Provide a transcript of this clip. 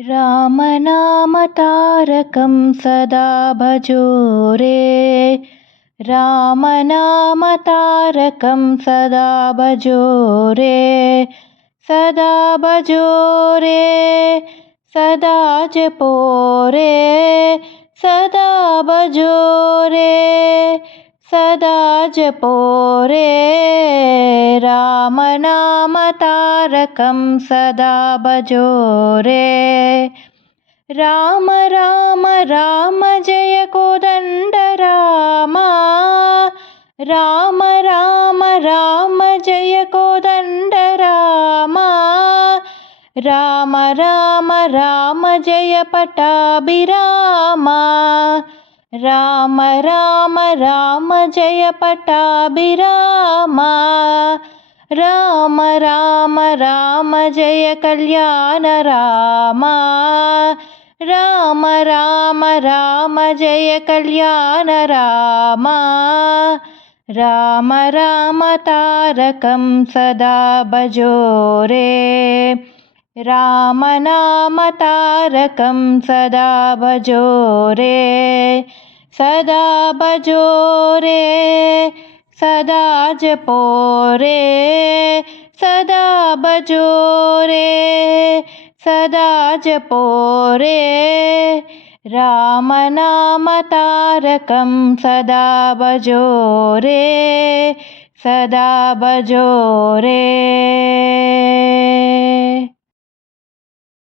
रामनामतारकं सदा भजो रे। रामनामतारकं सदा भजो रे। सदा भजो रे सदा जपो रे। सदा भजो रे सदा जपो रे। रामनामतारकं सदा भजो रे। राम राम राम जय कोदंड रामा। राम राम राम जय कोदंड रामा। राम राम राम जय पट्टाभिरामा। राम राम राम जय पट्टाभिरामा। राम राम राम जय कल्याण रामा। राम राम राम जय कल्याण रामा। राम राम तारकं सदा भजो रे। रामनामतारकं सदा भजो रे। सदा भजो रे सदा जपो रे। सदा भजो रे सदा जपो रे। रामनामतारकं सदा भजो रे। सदा भजो रे।